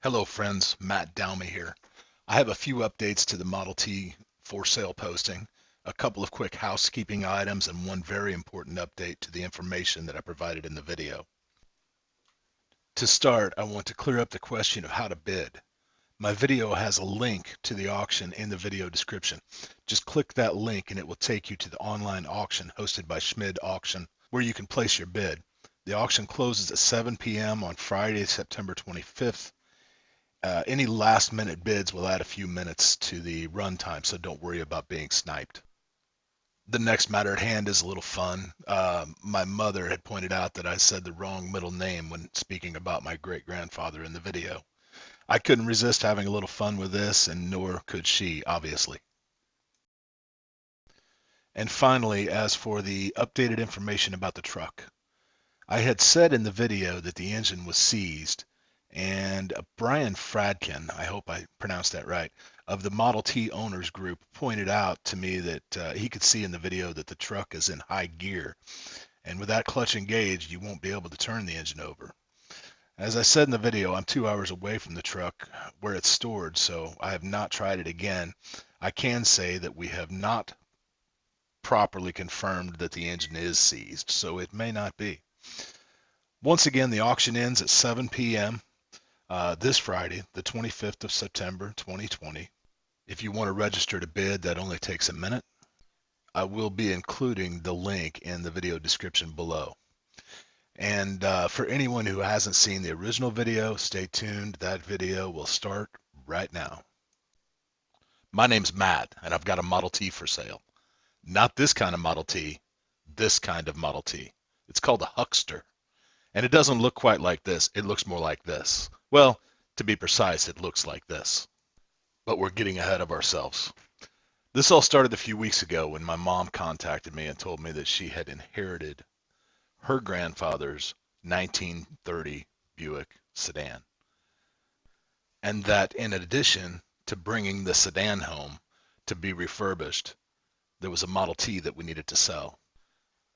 Hello friends, Matt Downey here. I have a few updates to the Model T for sale posting, a couple of quick housekeeping items, and one very important update to the information that I provided in the video. To start, I want to clear up the question of how to bid. My video has a link to the auction in the video description. Just click that link and it will take you to the online auction hosted by Schmid Auction, where you can place your bid. The auction closes at 7 p.m. on Friday, September 25th. Any last minute bids will add a few minutes to the runtime, so don't worry about being sniped. The next matter at hand is a little fun. My mother had pointed out that I said the wrong middle name when speaking about my great-grandfather in the video. I couldn't resist having a little fun with this, and nor could she, obviously. And finally, as for the updated information about the truck, I had said in the video that the engine was seized, and Brian Fradkin, I hope I pronounced that right, of the Model T owners group pointed out to me that he could see in the video that the truck is in high gear, and with that clutch engaged, you won't be able to turn the engine over. As I said in the video, I'm 2 hours away from the truck where it's stored, so I have not tried it again. I can say that we have not properly confirmed that the engine is seized, so it may not be. Once again, the auction ends at 7 p.m. This Friday, the 25th of September, 2020. If you want to register to bid, that only takes a minute. I will be including the link in the video description below. And for anyone who hasn't seen the original video, stay tuned. That video will start right now. My name's Matt, and I've got a Model T for sale. Not this kind of Model T, this kind of Model T. It's called a Huckster. And it doesn't look quite like this. It looks more like this. Well, to be precise, it looks like this. But we're getting ahead of ourselves. This all started a few weeks ago when my mom contacted me and told me that she had inherited her grandfather's 1930 Buick Sedan. And that in addition to bringing the sedan home to be refurbished, there was a Model T that we needed to sell.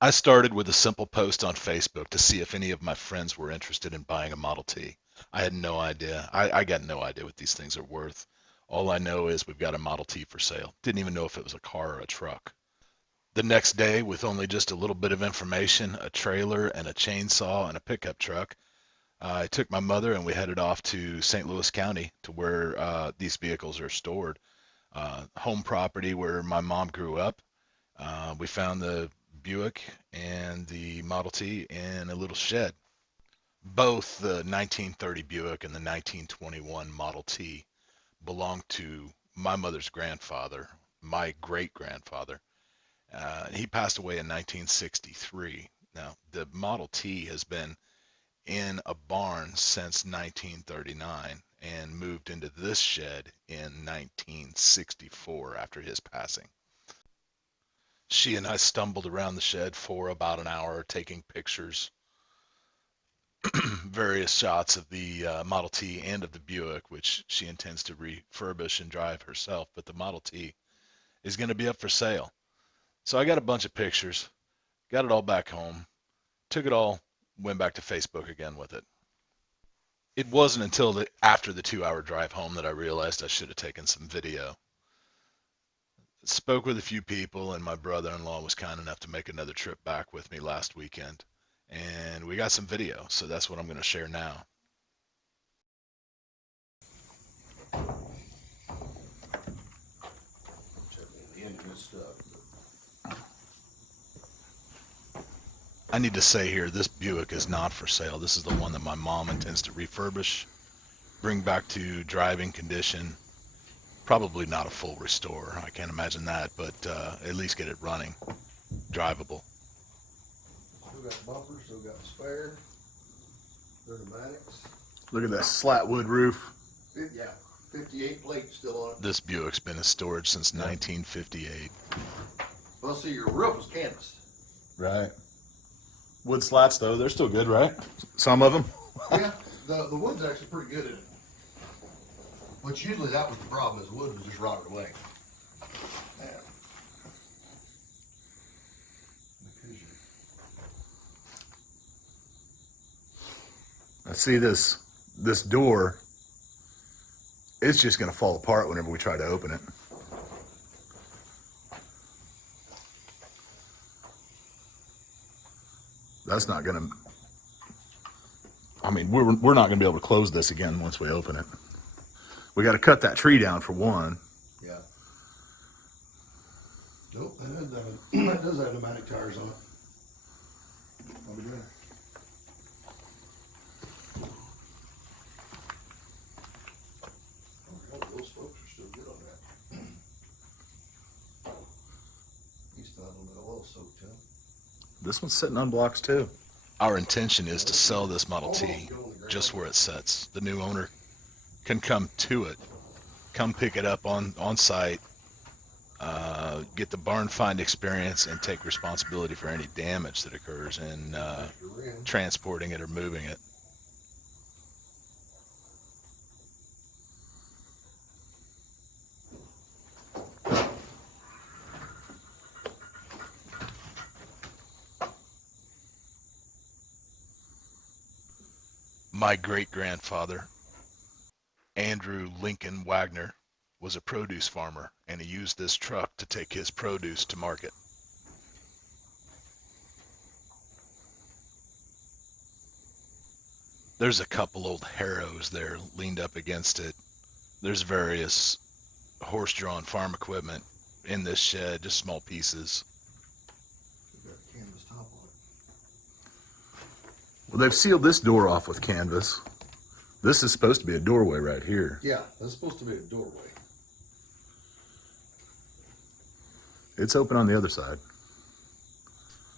I started with a simple post on Facebook to see if any of my friends were interested in buying a Model T. I had no idea. I got no idea what these things are worth. All I know is we've got a Model T for sale. Didn't even know if it was a car or a truck. The next day, with only just a little bit of information, a trailer and a chainsaw and a pickup truck, I took my mother and we headed off to St. Louis County to where these vehicles are stored. Home property where my mom grew up. We found the Buick and the Model T in a little shed. Both the 1930 Buick and the 1921 Model T belonged to my mother's grandfather, my great-grandfather. He passed away in 1963. Now, the Model T has been in a barn since 1939 and moved into this shed in 1964 after his passing. She and I stumbled around the shed for about an hour, taking pictures, various shots of the Model T and of the Buick, which she intends to refurbish and drive herself. But the Model T is going to be up for sale. So I got a bunch of pictures, got it all back home, took it all, went back to Facebook again with it. It wasn't until after the 2 hour drive home that I realized I should have taken some video. Spoke with a few people, and my brother-in-law was kind enough to make another trip back with me last weekend. And we got some video, so that's what I'm going to share now. I need to say here, this Buick is not for sale. This is the one that my mom intends to refurbish, bring back to driving condition. Probably not a full restore. I can't imagine that, but at least get it running, drivable. Still got bumpers, still got spare. They're pneumatics. Look at that slat wood roof. Yeah, 58 plates still on it. This Buick's been in storage since 1958. Well, see, your roof is canvas. Right. Wood slats, though, they're still good, right? Some of them? Yeah, the wood's actually pretty good in it. But usually that was the problem, is wood was just rotted away. Yeah. I see this door it's just going to fall apart whenever we try to open it. That's not going to, I mean, we're not going to be able to close this again once we open it. We got to cut that tree down for one. Yeah. Nope, that does have pneumatic tires on it. Probably good. Oh, those spokes are still good on that. He's still have a little bit of oil soaked in. This one's sitting on blocks too. Our intention is to sell this Model T just where it sits. The new owner can come to it, come pick it up on site, get the barn find experience, and take responsibility for any damage that occurs in transporting it or moving it. My great-grandfather, Andrew Lincoln Wagner, was a produce farmer, and he used this truck to take his produce to market. There's a couple old harrows there leaned up against it. There's various horse-drawn farm equipment in this shed, just small pieces. We've got canvas top on it. Well, they've sealed this door off with canvas. This is supposed to be a doorway right here. Yeah, that's supposed to be a doorway. It's open on the other side.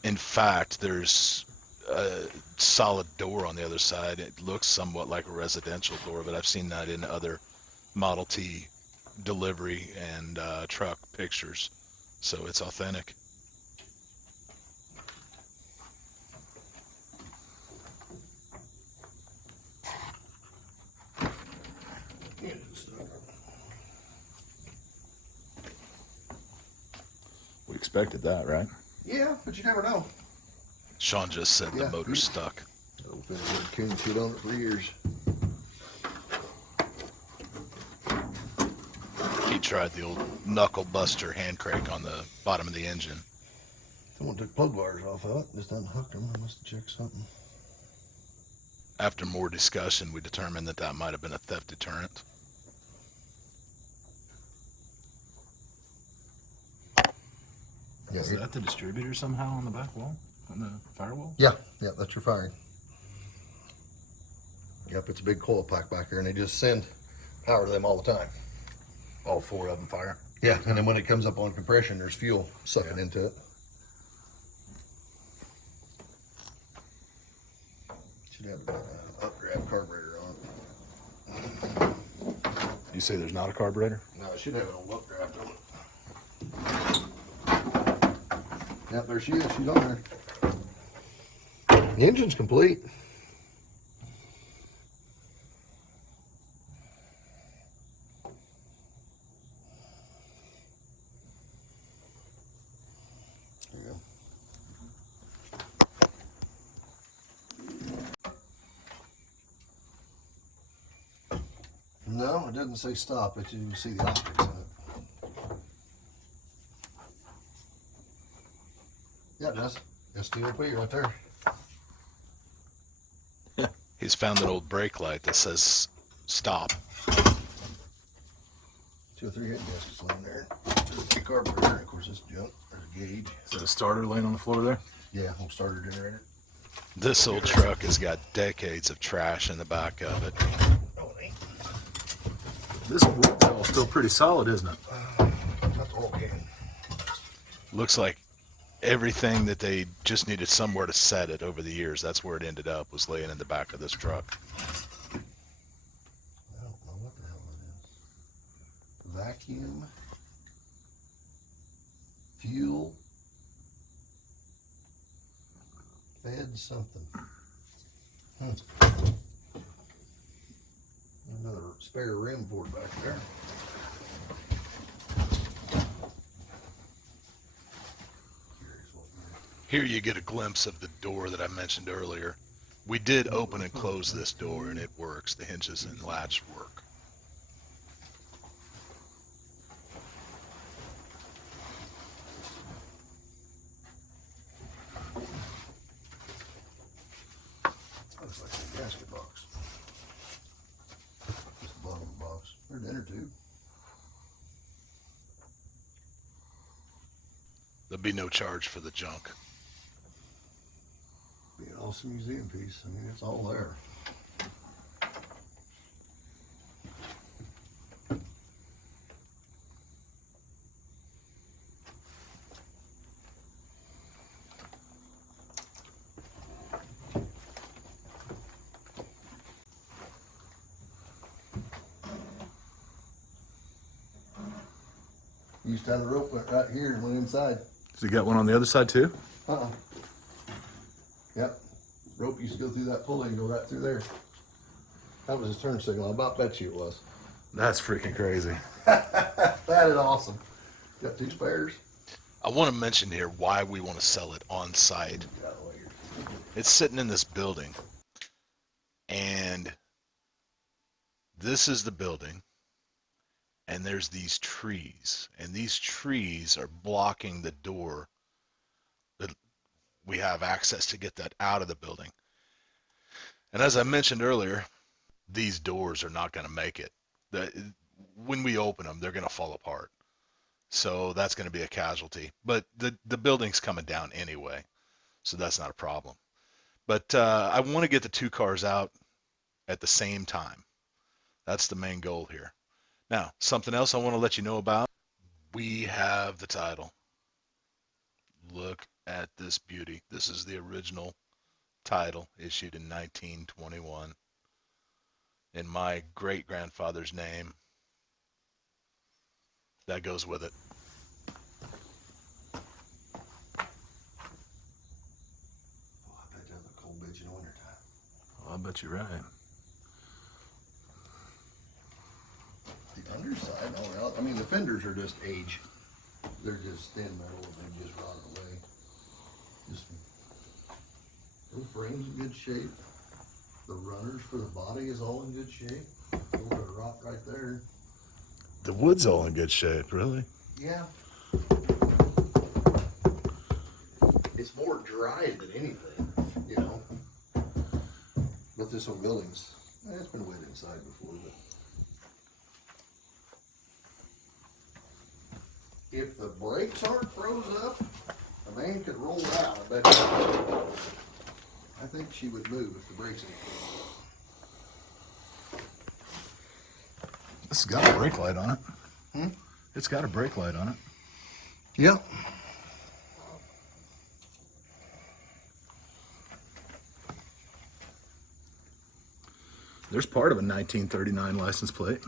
In fact, there's a solid door on the other side. It looks somewhat like a residential door, but I've seen that in other Model T delivery and truck pictures, so it's authentic. We expected that, right? Yeah, but you never know. Sean just said the Yeah. motor's stuck. Old thing had king shit on it for years. He tried the old knuckle buster hand crank on the bottom of the engine. Someone took plug wires off of it, just unhooked them. I must have checked something. After more discussion, we determined that that might have been a theft deterrent. Yeah, Is that the distributor somehow on the back wall? On the firewall? yeah, that's your firing. Yep, it's a big coil pack back here, and they just send power to them all the time. All four of them fire. Yeah, and then when it comes up on compression, there's fuel sucking into it. Should have an updraft carburetor on it. You say there's not a carburetor? No, it should have an old updraft on it. Yep, there she is. She's on there. The engine's complete. There you go. No, it doesn't say stop, but you can see the optics in it. Yeah, it does. STOP right there. He's found an old brake light that says stop. 2 or 3 head gaskets laying there. There's a carburetor, of course, this junk. There's a gauge. Is that a starter laying on the floor there? Yeah, whole starter generator. This old truck has got decades of trash in the back of it. No, it ain't. This wood's all still pretty solid, isn't it? That's all can. Looks like everything that they just needed somewhere to set it over the years, that's where it ended up, was laying in the back of this truck. I don't know what the hell it is. Vacuum. Fuel. Fed something. Another spare rim for it back there. Here you get a glimpse of the door that I mentioned earlier. We did open and close this door, and it works. The hinges and latch work. For dinner too. There'll be no charge for the junk. Be an awesome museum piece. I mean, it's all there. Used to have the rope went right here and went inside. So you got one on the other side too? Yep. Rope used to go through that pulley and go right through there. That was his turn signal. I about bet you it was. That's freaking crazy. That is awesome. Got 2 spares. I want to mention here why we want to sell it on site. It's sitting in this building, and this is the building, and there's these trees, and these trees are blocking the door that we have access to get that out of the building. And as I mentioned earlier, these doors are not going to make it. When we open them, they're going to fall apart. So that's going to be a casualty. But the building's coming down anyway, so that's not a problem. But I want to get the 2 cars out at the same time. That's the main goal here. Now, something else I want to let you know about. We have the title. Look at this beauty. This is the original title issued in 1921 in my great-grandfather's name. That goes with it. Oh, I bet that's a cold bitch in the wintertime. Oh, I bet you're right. The underside, oh well, I mean the fenders are just age. They're just thin metal and they just rotted away. Just the frame's in good shape. The runners for the body is all in good shape. A little bit of rot right there. The wood's all in good shape, really. Yeah. It's more dry than anything, you know. But this one building's, it's been wet inside before, but if the brakes aren't froze up, a man could roll out. I bet you. I think she would move if the brakes ain't froze up. It's got a brake light on it. It's got a brake light on it. Yeah. There's part of a 1939 license plate.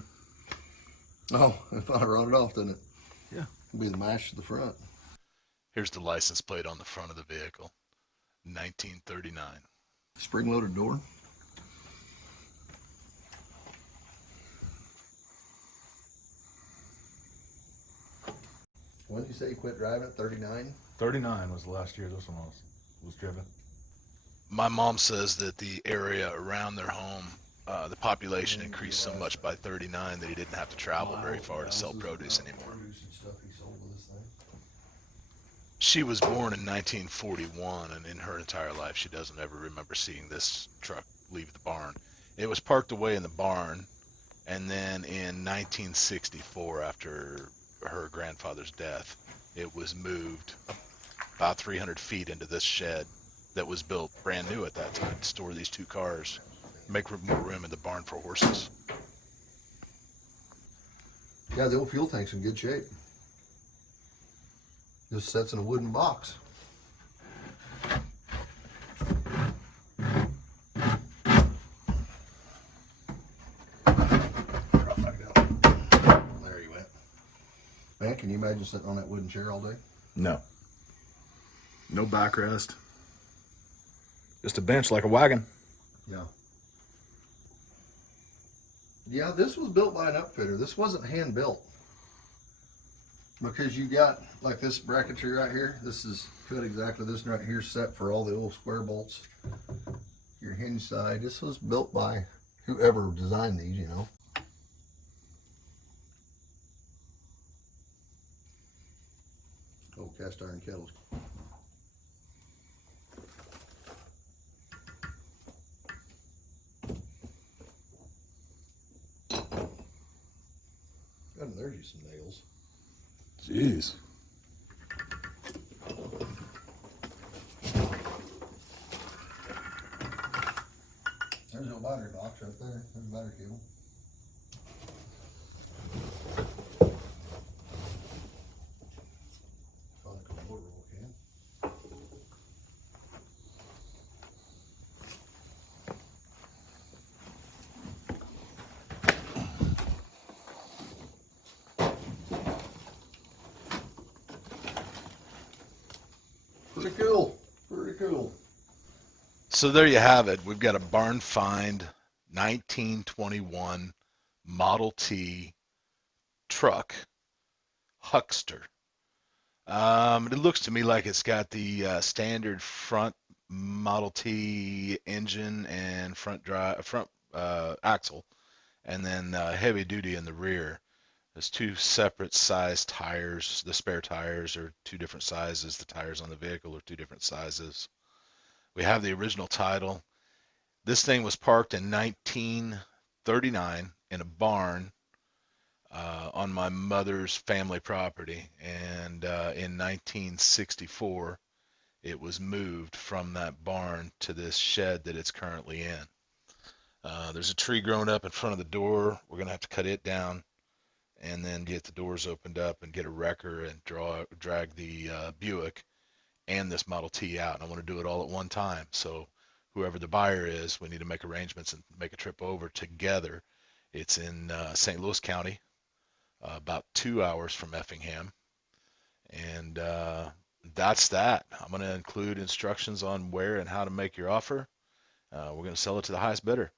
Oh, if I run it off, doesn't it? Yeah. It'll be the mash to the front. Here's the license plate on the front of the vehicle. 1939. Spring-loaded door. When did you say you quit driving at 39? 39 was the last year this one was driven. My mom says that the area around their home, the population increased so much by 39 that he didn't have to travel very far to sell produce anymore. She was born in 1941, and in her entire life, she doesn't ever remember seeing this truck leave the barn. It was parked away in the barn, and then in 1964, after her grandfather's death, it was moved about 300 feet into this shed that was built brand new at that time to store these 2 cars, make more room in the barn for horses. Yeah, the old fuel tank's in good shape. Just sits in a wooden box. There you went. Man, can you imagine sitting on that wooden chair all day? No. No backrest. Just a bench like a wagon. Yeah. Yeah, this was built by an upfitter. This wasn't hand built. Because you got like this bracketry right here. This is cut exactly. This right here set for all the old square bolts. Your hinge side. This was built by whoever designed these, you know. Old cast iron kettles. And there's you some nails. Jeez. There's no battery box right there. There's a battery cable. On the computer roll can. Pretty cool. Pretty cool. So there you have it. We've got a barn find 1921 Model T truck Huckster. It looks to me like it's got the standard front Model T engine and front axle, and then heavy duty in the rear. There's two separate size tires. The spare tires are two different sizes. The tires on the vehicle are two different sizes. We have the original title. This thing was parked in 1939 in a barn on my mother's family property, and in 1964 it was moved from that barn to this shed that it's currently in. There's a tree growing up in front of the door. We're gonna have to cut it down and then get the doors opened up and get a wrecker and drag the Buick and this Model T out. And I want to do it all at one time. So whoever the buyer is, we need to make arrangements and make a trip over together. It's in St. Louis County, about 2 hours from Effingham. And that's that. I'm going to include instructions on where and how to make your offer. We're going to sell it to the highest bidder.